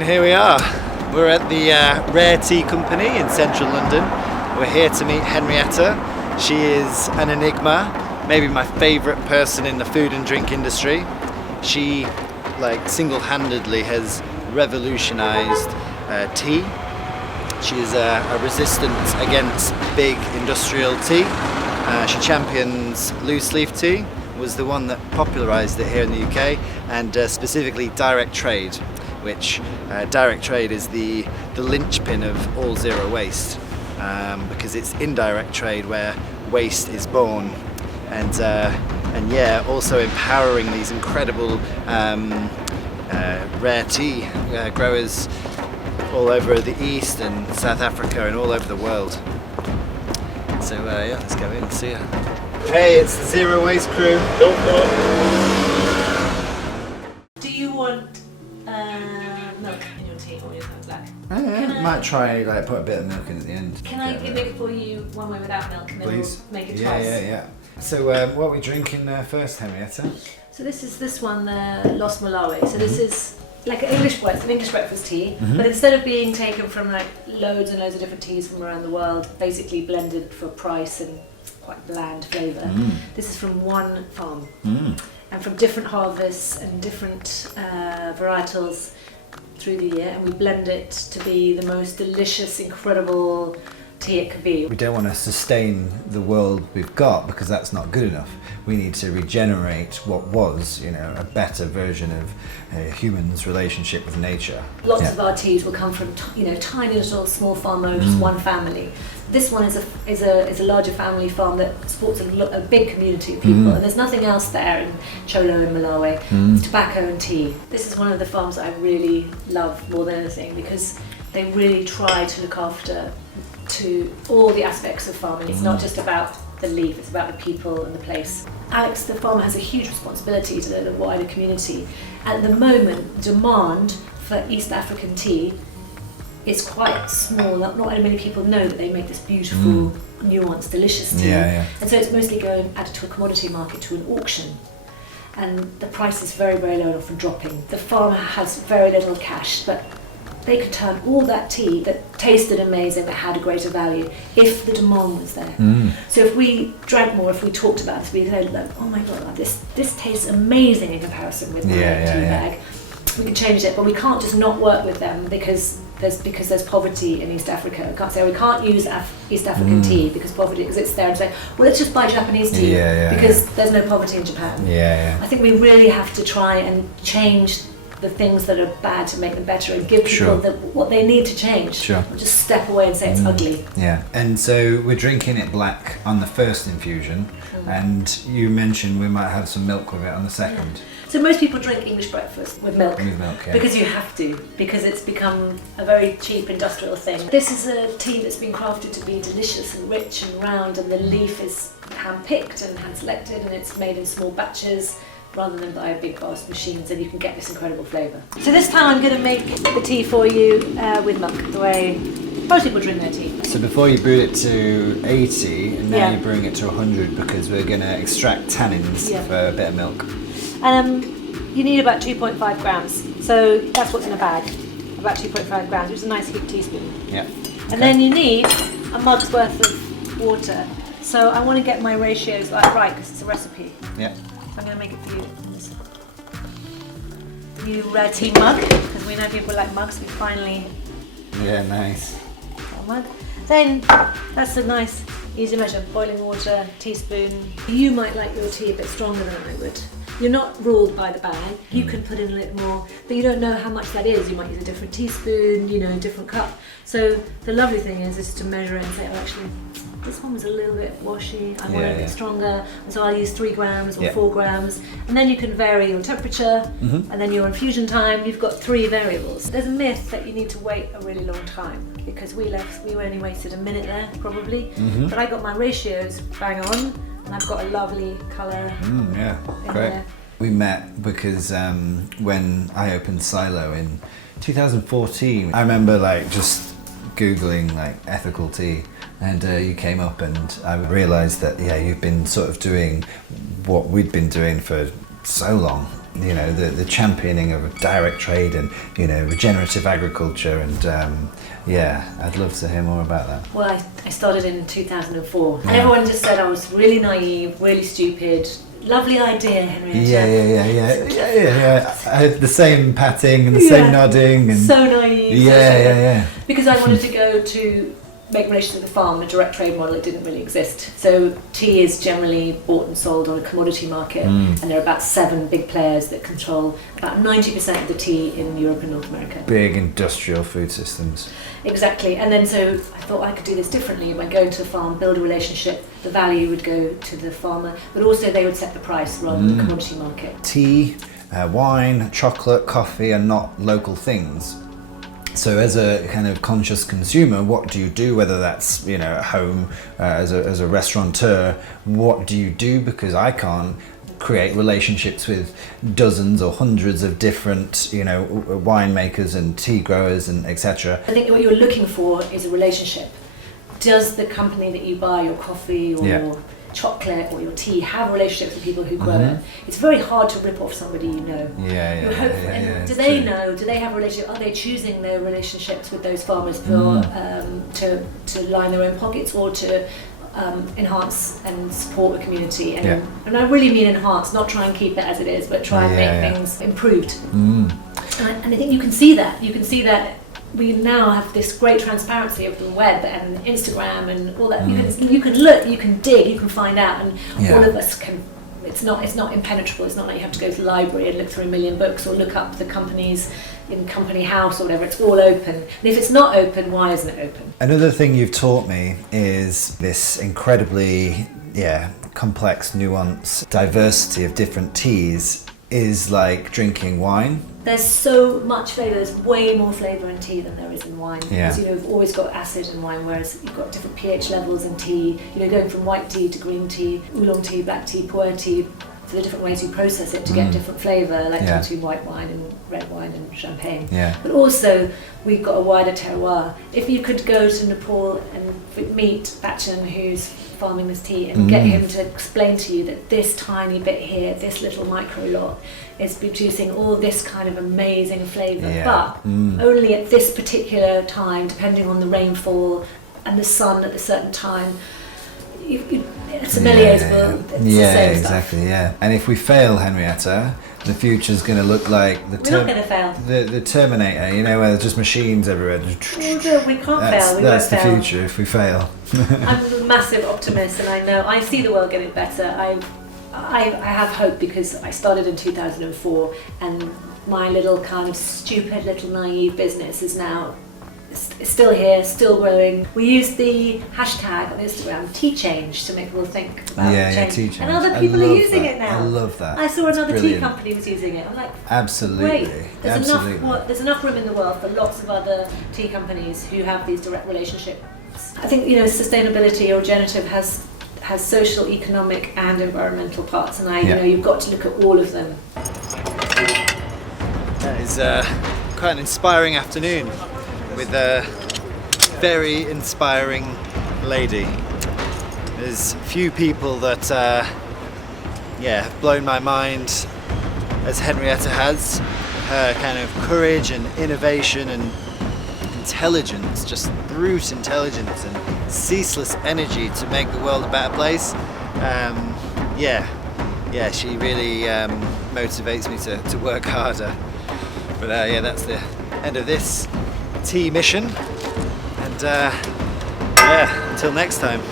and here we are. We're at the Rare Tea Company in central London. We're here to meet Henrietta. She is an enigma, maybe my favourite person in the food and drink industry. She, single-handedly has revolutionised tea. She is a resistance against big industrial tea. She champions loose leaf tea, was the one that popularised it here in the UK, and specifically direct trade, which direct trade is the linchpin of all zero waste, because it's indirect trade where waste is born, and also empowering these incredible rare tea growers all over the East and South Africa and all over the world. So let's go in and see her. Hey, it's the Zero Waste crew. Do you want milk in your tea or your black? Might try put a bit of milk in at the end. Can I make it for you one way without milk and then Please? We'll make it twice? Yeah. So what are we drinking first, Henrietta? So this one, the Los Malawi. So this is like an English breakfast tea, but instead of being taken from loads and loads of different teas from around the world, basically blended for price and quite bland flavour. This is from one farm, and from different harvests and different varietals through the year, and we blend it to be the most delicious, incredible tea it could be. We don't want to sustain the world we've got because that's not good enough. We need to regenerate what was, a better version of a human's relationship with nature. Lots of our teas will come from, tiny little small farm owners, one family. This one is a larger family farm that supports a big community of people, and there's nothing else there in Cholo in Malawi. It's tobacco and tea. This is one of the farms that I really love more than anything because they really try to look after to all the aspects of farming. It's not just about the leaf, it's about the people and the place. Alex, the farmer, has a huge responsibility to the wider community. At the moment, demand for East African tea is quite small. Not many people know that they make this beautiful, nuanced, delicious tea. And so it's mostly going added to a commodity market, to an auction. And the price is very, very low and often dropping. The farmer has very little cash, but they could turn all that tea that tasted amazing, that had a greater value, if the demand was there. So if we drank more, if we talked about it, we said, oh my God, this tastes amazing in comparison with my tea bag. We can change it, but we can't just not work with them because there's poverty in East Africa. We can't say we can't use East African tea because it's there, and say, well, let's just buy Japanese tea because there's no poverty in Japan. I think we really have to try and change the things that are bad to make them better and give people what they need to change. Not just step away and say it's ugly. And so we're drinking it black on the first infusion, and you mentioned we might have some milk with it on the second. So most people drink English breakfast with milk. Because you have to, because it's become a very cheap industrial thing. This is a tea that's been crafted to be delicious and rich and round, and the leaf is hand-picked and hand-selected, and it's made in small batches rather than by big vast machines, and you can get this incredible flavour. So this time I'm going to make the tea for you with milk, the way most people drink their tea. So before you brewed it to 80, and now you're brewing it to 100 because we're going to extract tannins for a bit of milk. You need about 2.5 grams, so that's what's in a bag, about 2.5 grams, which is a nice heaped teaspoon. And then you need a mug's worth of water. So I want to get my ratios right because it's a recipe. So I'm going to make it for you in this new Rare Tea mug, because we know people like mugs. We finally nice. A mug. Then that's a nice easy measure. Boiling water, teaspoon. You might like your tea a bit stronger than I would. You're not ruled by the bag. You can put in a little more, but you don't know how much that is. You might use a different teaspoon, a different cup. So the lovely thing is to measure it and say, oh, actually, this one was a little bit washy, I want it a bit stronger, and so I'll use 3 grams or 4 grams, and then you can vary your temperature, and then your infusion time. You've got 3 variables. There's a myth that you need to wait a really long time, because we only wasted a minute there, probably, but I got my ratios bang on, and I've got a lovely colour in there. We met because when I opened Silo in 2014, I remember just Googling ethical tea, and you came up, and I realised that you've been sort of doing what we'd been doing for so long, the championing of direct trade and regenerative agriculture, and I'd love to hear more about that. Well, I started in 2004, and everyone just said I was really naive, really stupid. Lovely idea, Henrietta. Yeah. I had the same patting and the same nodding, and so naive. Yeah. Because I wanted to go to make relations with the farm, a direct trade model. It didn't really exist. So tea is generally bought and sold on a commodity market, and there are about 7 big players that control about 90% of the tea in Europe and North America. Big industrial food systems. Exactly. And then so I thought I could do this differently. By going to the farm, build a relationship, the value would go to the farmer, but also they would set the price rather than the commodity market. Tea, wine, chocolate, coffee are not local things. So as a kind of conscious consumer, what do you do, whether that's at home, as a restaurateur, what do you do? Because I can't create relationships with dozens or hundreds of different winemakers and tea growers and etc. I think what you're looking for is a relationship. Does the company that you buy your coffee or your chocolate or your tea have relationships with people who grow it? It's very hard to rip off somebody you know. Do they know? Do they have a relationship? Are they choosing their relationships with those farmers for to line their own pockets, or to enhance and support the community? And I really mean enhance, not try and keep it as it is, but try and make things improved. And I think you can see that. You can see that we now have this great transparency of the web and Instagram and all that. You can look, you can dig, you can find out, and all of us can. It's not impenetrable. It's not like you have to go to the library and look through 1 million books or look up the companies in Company House or whatever. It's all open. And if it's not open, why isn't it open? Another thing you've taught me is this incredibly complex, nuanced diversity of different teas is like drinking wine. There's so much flavour. There's way more flavour in tea than there is in wine. Because we've always got acid in wine, whereas you've got different pH levels in tea. Going from white tea to green tea, oolong tea, black tea, pu'er tea. So the different ways you process it to get different flavour, like between white wine and red wine and champagne. But also, we've got a wider terroir. If you could go to Nepal and meet Bachan, who's farming this tea, and get him to explain to you that this tiny bit here, this little micro lot, is producing all this kind of amazing flavour, but only at this particular time, depending on the rainfall and the sun at a certain time. Sommeliers will. It's the same exactly. stuff. And if we fail, Henrietta, the future's going to look like We're not going to fail. The Terminator, where there's just machines everywhere. We can't fail. That's the future if we fail. I'm a massive optimist, and I see the world getting better. I have hope because I started in 2004, and my little kind of stupid little naive business is now still here, still growing. We use the hashtag on Instagram, tea change, to make people think about change. Tea change. And other people are using it now. I love that. I saw another tea company was using it. I'm like, absolutely. Great. There's enough room in the world for lots of other tea companies who have these direct relationships. I think sustainability or regenerative has social, economic, and environmental parts, and you've got to look at all of them. That is quite an inspiring afternoon with a very inspiring lady. There's few people that have blown my mind as Henrietta has. Her kind of courage and innovation and intelligence, just brute intelligence and ceaseless energy to make the world a better place. She really motivates me to work harder. But that's the end of this tea mission, and until next time.